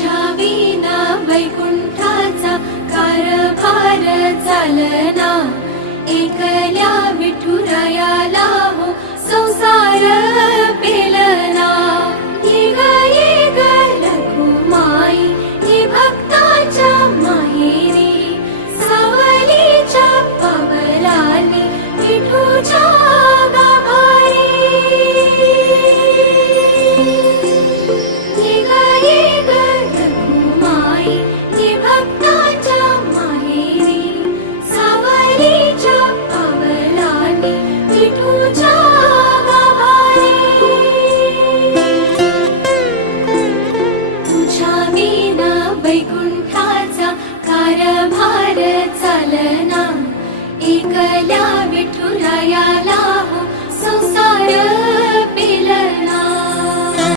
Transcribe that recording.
तुझ्या विना वैकुंठाचा कारभार चालना, एकल्या विठुरायाला हो संसार पेलना। ये ग रघुमाई ये भक्ताच्या माहेरी, सावलीच्या पावलांनी विठूच्या गाभारी। ये ग रघुमाई ये भक्ताच्या माहेरी, सावलीच्या पावलांनी विठूच्या गाभारी। तुझ्या विना वैकुंठाचा कारभार चालना, एकल्या विठुरायाला हो संसार